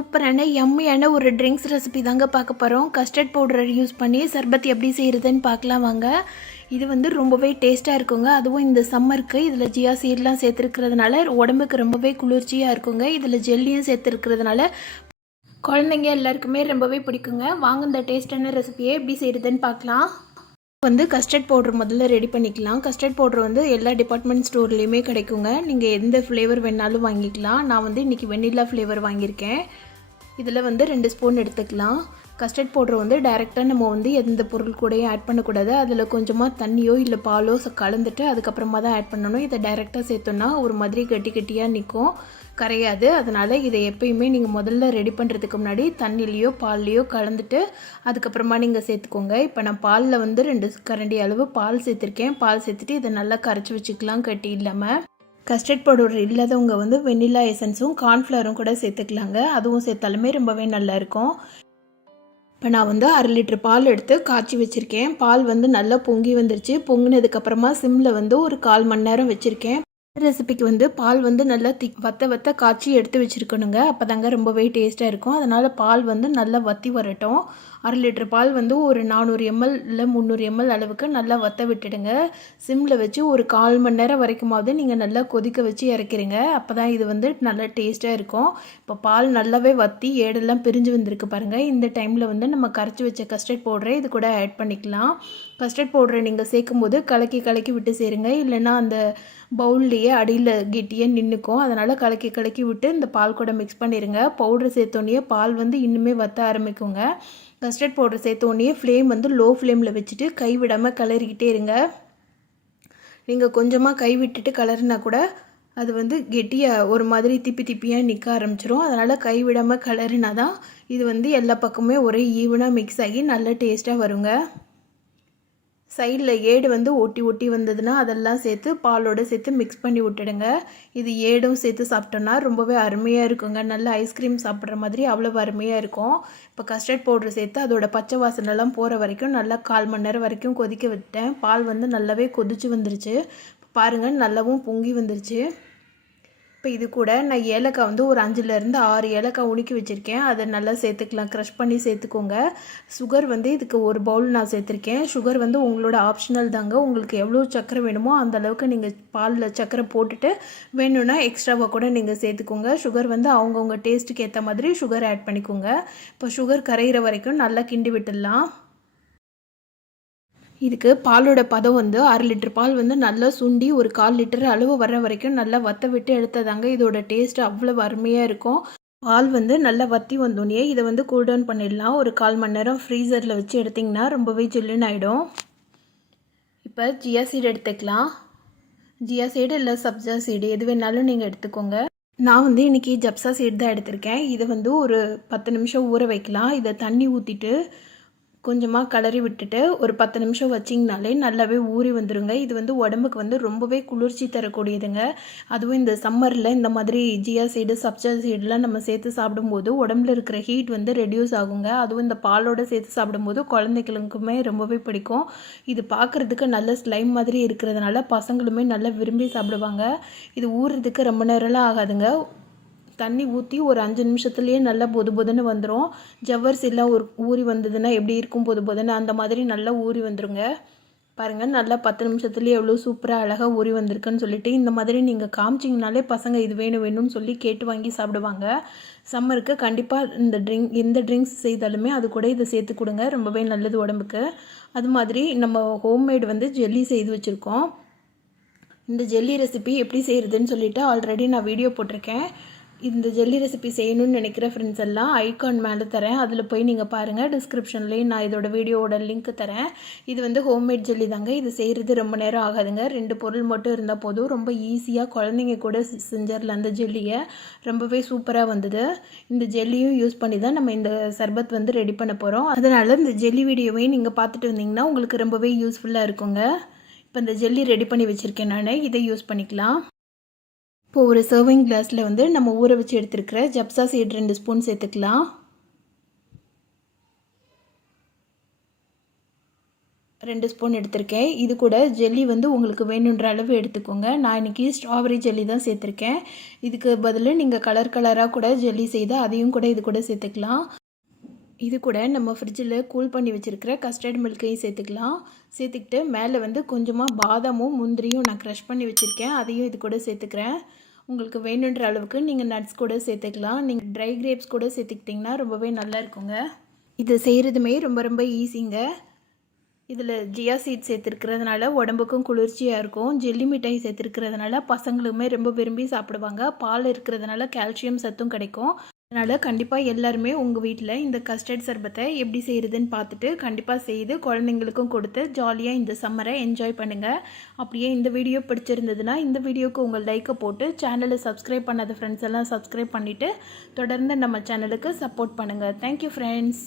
சூப்பரான யம்மியான ஒரு drinks recipe தாங்க பார்க்க போகிறோம். கஸ்டர்ட் பவுடர் யூஸ் பண்ணி சர்பத் எப்படி செய்கிறதுன்னு பார்க்கலாம் வாங்க. இது வந்து ரொம்பவே டேஸ்ட்டாக இருக்குங்க. அதுவும் இந்த சம்மருக்கு இதில் ஜியா சீட்லாம் சேர்த்துருக்கிறதுனால உடம்புக்கு ரொம்பவே குளிர்ச்சியாக இருக்குங்க. இதில் ஜெல்லியும் சேர்த்துருக்கிறதுனால குழந்தைங்க எல்லாருக்குமே ரொம்பவே பிடிக்குங்க. வாங்க இந்த டேஸ்டான ரெசிபியை எப்படி செய்கிறதுன்னு பார்க்கலாம். வந்து கஸ்டர்ட் பவுடர் முதல்ல ரெடி பண்ணிக்கலாம். கஸ்டர்ட் பவுடர் வந்து எல்லா டிபார்ட்மெண்ட் ஸ்டோர்லேயுமே கிடைக்குங்க. நீங்கள் எந்த ஃப்ளேவர் வேணாலும் வாங்கிக்கலாம். நான் வந்து இன்றைக்கி வெண்ணிலா ஃப்ளேவர் வாங்கியிருக்கேன். இதில் வந்து 2 ஸ்பூன் எடுத்துக்கலாம். கஸ்டர்ட் பவுடர் வந்து டைரெக்டாக நம்ம வந்து எந்த பொருள் கூடயும் ஆட் பண்ணக்கூடாது. அதில் கொஞ்சமாக தண்ணியோ இல்லை பாலோ கலந்துட்டு அதுக்கப்புறமா தான் ஆட் பண்ணணும். இதை டைரெக்டாக சேர்த்தோன்னா ஒரு மாதிரி கட்டி கட்டியாக நிற்கும், கரையாது. அதனால் இதை எப்பயுமே நீங்கள் முதல்ல ரெடி பண்ணுறதுக்கு முன்னாடி தண்ணிலேயோ பால்லையோ கலந்துட்டு அதுக்கப்புறமா நீங்கள் சேர்த்துக்கோங்க. இப்போ நான் பாலில் வந்து 2 கரண்டி அளவு பால் சேர்த்துருக்கேன். பால் சேர்த்துட்டு இதை நல்லா கரைச்சி வச்சுக்கலாம் கட்டி இல்லாமல். கஸ்டர்ட் பவுடர் இல்லாதவங்க வந்து வெண்ணிலா எசன்ஸும் கார்ன்ஃப்ளவரும் கூட சேர்த்துக்கலாங்க. அதுவும் சேர்த்தாலுமே ரொம்பவே நல்லாயிருக்கும். இப்போ நான் வந்து 1/2 லிட்டர் பால் எடுத்து காய்ச்சி வச்சுருக்கேன். பால் வந்து நல்லா பொங்கி வந்துருச்சு. பொங்கினதுக்கப்புறமா சிம்மில் வந்து ஒரு 1/4 மணி நேரம் வச்சுருக்கேன். ரெசிபிக்கு வந்து பால் வந்து நல்லா வத்த காய்ச்சி எடுத்து வச்சுருக்கணுங்க. அப்போ தாங்க ரொம்பவே டேஸ்ட்டாக இருக்கும். அதனால் பால் வந்து நல்லா வற்றி வரட்டும். 1/2 லிட்டர் பால் வந்து ஒரு 400 ml இல்லை 300 ml அளவுக்கு நல்லா வற்ற விட்டுடுங்க. சிம்மில் வச்சு ஒரு 1/4 மணி நேரம் வரைக்குமாவது நீங்கள் நல்லா கொதிக்க வச்சு இறக்கிறீங்க. அப்போ தான் இது வந்து நல்லா டேஸ்ட்டாக இருக்கும். இப்போ பால் நல்லாவே வற்றி ஏடெல்லாம் பிரிஞ்சு வந்திருக்கு பாருங்கள். இந்த டைமில் வந்து நம்ம கரைச்சி வச்ச கஸ்டர்ட் பவுடரை இது கூட ஆட் பண்ணிக்கலாம். கஸ்டர்ட் பவுடரை நீங்கள் சேர்க்கும் போது கலக்கி விட்டு சேருங்க. இல்லைன்னா அந்த பவுல்லையே அடியில் கெட்டியாக நின்றுக்கும். அதனால் கலக்கி விட்டு இந்த பால் கூட மிக்ஸ் பண்ணிடுங்க. பவுடர் சேர்த்தோன்னே பால் வந்து இன்னுமே வற்ற ஆரம்பிக்குங்க. கஸ்டர்ட் பவுடர் சேர்த்தோன்னே ஃப்ளேம் வந்து லோ ஃப்ளேமில் வச்சுட்டு கைவிடாமல் கிளறிக்கிட்டே இருங்க. நீங்கள் கொஞ்சமாக கைவிட்டுட்டு கிளறினா கூட அது வந்து கெட்டியாக ஒரு மாதிரி திப்பியாக நிற்க ஆரம்பிச்சிரும். அதனால் கைவிடாமல் கிளறினா தான் இது வந்து எல்லா பக்கமே ஒரே ஈவனாக மிக்ஸ் ஆகி நல்ல டேஸ்ட்டாக வருங்க. சைடில் ஏடு வந்து ஒட்டி வந்ததுன்னா அதெல்லாம் சேர்த்து பாலோடு சேர்த்து மிக்ஸ் பண்ணி விட்டுடுங்க. இது ஏடும் சேர்த்து சாப்பிட்டோன்னா ரொம்பவே அருமையாக இருக்குங்க. நல்ல ஐஸ்கிரீம் சாப்பிட்ற மாதிரி அவ்வளோ அருமையாக இருக்கும். இப்போ கஸ்டர்ட் பவுடர் சேர்த்து அதோட பச்சை வாசனைலாம் போகிற வரைக்கும் நல்லா 1/4 மணி நேரம் வரைக்கும் கொதிக்க விட்டேன். பால் வந்து நல்லாவே கொதிச்சு வந்துருச்சு. பாருங்கள் நல்லாவும் பொங்கி வந்துருச்சு. இப்போ இது கூட நான் ஏலக்காய் வந்து ஒரு 5லேருந்து 6 ஏலக்காய் உணுக்கி வச்சுருக்கேன். அதை நல்லா சேர்த்துக்கலாம். க்ரஷ் பண்ணி சேர்த்துக்கோங்க. சுகர் வந்து இதுக்கு ஒரு பவுல் நான் சேர்த்துருக்கேன். சுகர் வந்து உங்களோட ஆப்ஷனல் தாங்க. உங்களுக்கு எவ்வளோ சர்க்கரை வேணுமோ அந்த அளவுக்கு நீங்கள் பாலில் சர்க்கரை போட்டுட்டு வேணும்னா எக்ஸ்ட்ராவாக கூட நீங்கள் சேர்த்துக்கோங்க. சுகர் வந்து அவங்கவுங்க டேஸ்ட்டுக்கு ஏற்ற மாதிரி சுகர் ஆட் பண்ணிக்கோங்க. இப்போ சுகர் கரையிற வரைக்கும் நல்லா கிண்டி விட்டுடலாம். இதுக்கு பாலோட பதம் வந்து 1/2 லிட்டர் பால் வந்து நல்லா சுண்டி ஒரு 1/4 லிட்டர் அளவு வர வரைக்கும் நல்லா வற்ற விட்டு எடுத்ததாங்க இதோட டேஸ்ட் அவ்வளோ அருமையாக இருக்கும். பால் வந்து நல்லா வற்றி வந்தோடனே இதை வந்து கூல் டவுன் பண்ணிடலாம். ஒரு 1/4 மணி நேரம் ஃப்ரீசரில் வச்சு எடுத்திங்கன்னா ரொம்பவே ஜில்லுன்னு ஆகிடும். இப்போ ஜியா சீடு எடுத்துக்கலாம். ஜியா சீடு இல்லை சப்ஜா சீடு எது வேணாலும் நீங்கள் எடுத்துக்கோங்க. நான் வந்து இன்றைக்கி ஜப்சா சீடு தான் எடுத்திருக்கேன். இதை வந்து ஒரு 10 நிமிஷம் ஊற வைக்கலாம். இதை தண்ணி ஊற்றிட்டு கொஞ்சமாக கிளறி விட்டுட்டு ஒரு 10 நிமிஷம் வச்சிங்கனாலே நல்லாவே ஊறி வந்துடுங்க. இது வந்து உடம்புக்கு வந்து ரொம்பவே குளிர்ச்சி தரக்கூடியதுங்க. அதுவும் இந்த சம்மரில் இந்த மாதிரி ஜியா சீடு சப்ஜா சீடுலாம் நம்ம சேர்த்து சாப்பிடும்போது உடம்புல இருக்கிற ஹீட் வந்து ரெடியூஸ் ஆகுங்க. அதுவும் இந்த பாலோடு சேர்த்து சாப்பிடும்போது குழந்தைகளுக்குமே ரொம்பவே பிடிக்கும். இது பார்க்குறதுக்கு நல்ல ஸ்லைம் மாதிரி இருக்கிறதுனால பசங்களுமே நல்லா விரும்பி சாப்பிடுவாங்க. இது ஊறுறதுக்கு ரொம்ப நேரம்லாம் ஆகாதுங்க. தண்ணி ஊற்றி ஒரு 5 நிமிஷத்துலேயே நல்லா பொதுன்னு வந்துடும். ஜவ்வரிசி எல்லாம் ஊறி வந்ததுன்னா எப்படி இருக்கும் பொதுன்னு அந்த மாதிரி நல்லா ஊறி வந்துடுங்க. பாருங்கள் நல்லா 10 நிமிஷத்துலேயே எவ்வளோ சூப்பராக அழகாக ஊறி வந்திருக்குன்னு சொல்லிட்டு இந்த மாதிரி நீங்கள் காமிச்சிங்கனாலே பசங்க இது வேணும்னு சொல்லி கேட்டு வாங்கி சாப்பிடுவாங்க. சம்மருக்கு கண்டிப்பாக எந்த ட்ரிங்க்ஸ் செய்தாலுமே அது கூட இதை சேர்த்து கொடுங்க. ரொம்பவே நல்லது உடம்புக்கு. அது மாதிரி நம்ம ஹோம்மேட் வந்து ஜெல்லி செய்து வச்சுருக்கோம். இந்த ஜெல்லி ரெசிபி எப்படி செய்கிறதுன்னு சொல்லிவிட்டு ஆல்ரெடி நான் வீடியோ போட்டிருக்கேன். இந்த ஜெல்லி ரெசிபி செய்யணும்னு நினைக்கிற ஃப்ரெண்ட்ஸ் எல்லாம் ஐகான் மேலே தரேன், அதில் போய் நீங்கள் பாருங்கள். டிஸ்கிரிப்ஷன்லேயும் நான் இதோட வீடியோவோட லிங்க் தரேன். இது வந்து ஹோம்மேட் ஜெல்லி தாங்க. இது செய்கிறது ரொம்ப நேரம் ஆகாதுங்க. 2 பொருள் மட்டும் இருந்தால் போதும். ரொம்ப ஈஸியாக குழந்தைங்க கூட செஞ்சிடலாம் அந்த ஜெல்லியை. ரொம்பவே சூப்பராக வந்தது. இந்த ஜெல்லியும் யூஸ் பண்ணி தான் நம்ம இந்த சர்பத் வந்து ரெடி பண்ண போகிறோம். அதனால் இந்த ஜெல்லி வீடியோவையும் நீங்கள் பார்த்துட்டு வந்தீங்கன்னா உங்களுக்கு ரொம்பவே யூஸ்ஃபுல்லாக இருக்குங்க. இப்போ இந்த ஜெல்லி ரெடி பண்ணி வச்சுருக்கேன் நான். இதை யூஸ் பண்ணிக்கலாம். இப்போ ஒரு சர்விங் கிளாஸில் வந்து நம்ம ஊற வச்சு எடுத்துருக்கிற ஜப்சா சீடு 2 ஸ்பூன் சேர்த்துக்கலாம். 2 ஸ்பூன் எடுத்திருக்கேன். இது கூட ஜெல்லி வந்து உங்களுக்கு வேணுன்ற அளவு எடுத்துக்கோங்க. நான் இன்றைக்கி ஸ்ட்ராபெரி ஜெல்லி தான் சேர்த்துருக்கேன். இதுக்கு பதில் நீங்கள் கலர் கலராக கூட ஜெல்லி செய்து அதையும் கூட இது கூட சேர்த்துக்கலாம். இது கூட நம்ம ஃப்ரிட்ஜில் கூல் பண்ணி வச்சுருக்கிற கஸ்டர்ட் மில்க்கையும் சேர்த்துக்கலாம். சேர்த்துக்கிட்டு மேலே வந்து கொஞ்சமாக பாதாமும் முந்திரியும் நான் க்ரஷ் பண்ணி வச்சுருக்கேன், அதையும் இது கூட சேர்த்துக்கிறேன். உங்களுக்கு வேணுன்ற அளவுக்கு நீங்கள் நட்ஸ் கூட சேர்த்துக்கலாம். நீங்கள் ட்ரை கிரேப்ஸ் கூட சேர்த்துக்கிட்டிங்கன்னா ரொம்பவே நல்லா இருக்குங்க. இது செய்கிறதுமே ரொம்ப ரொம்ப ஈஸிங்க. இதில் ஜியா சீட் சேர்த்துருக்கிறதுனால உடம்புக்கும் குளிர்ச்சியாக இருக்கும். ஜெல்லி மிட்டாய் சேர்த்துருக்கிறதுனால பசங்களுமே ரொம்ப விரும்பி சாப்பிடுவாங்க. பால் இருக்கிறதுனால கால்சியம் சத்தும் கிடைக்கும். அதனால் கண்டிப்பாக எல்லாருமே உங்கள் வீட்டில் இந்த கஸ்டர்ட் சர்பத்தை எப்படி செய்கிறதுன்னு பார்த்துட்டு கண்டிப்பாக செய்து குழந்தைங்களுக்கும் கொடுத்து ஜாலியாக இந்த சம்மரை என்ஜாய் பண்ணுங்கள். அப்படியே இந்த வீடியோ பிடிச்சிருந்ததுன்னா இந்த வீடியோவுக்கு உங்கள் லைக்கை போட்டு சேனலை சப்ஸ்கிரைப் பண்ணாத ஃப்ரெண்ட்ஸ் எல்லாம் சப்ஸ்கிரைப் பண்ணிவிட்டு தொடர்ந்து நம்ம சேனலுக்கு சப்போர்ட் பண்ணுங்கள். Thank you friends.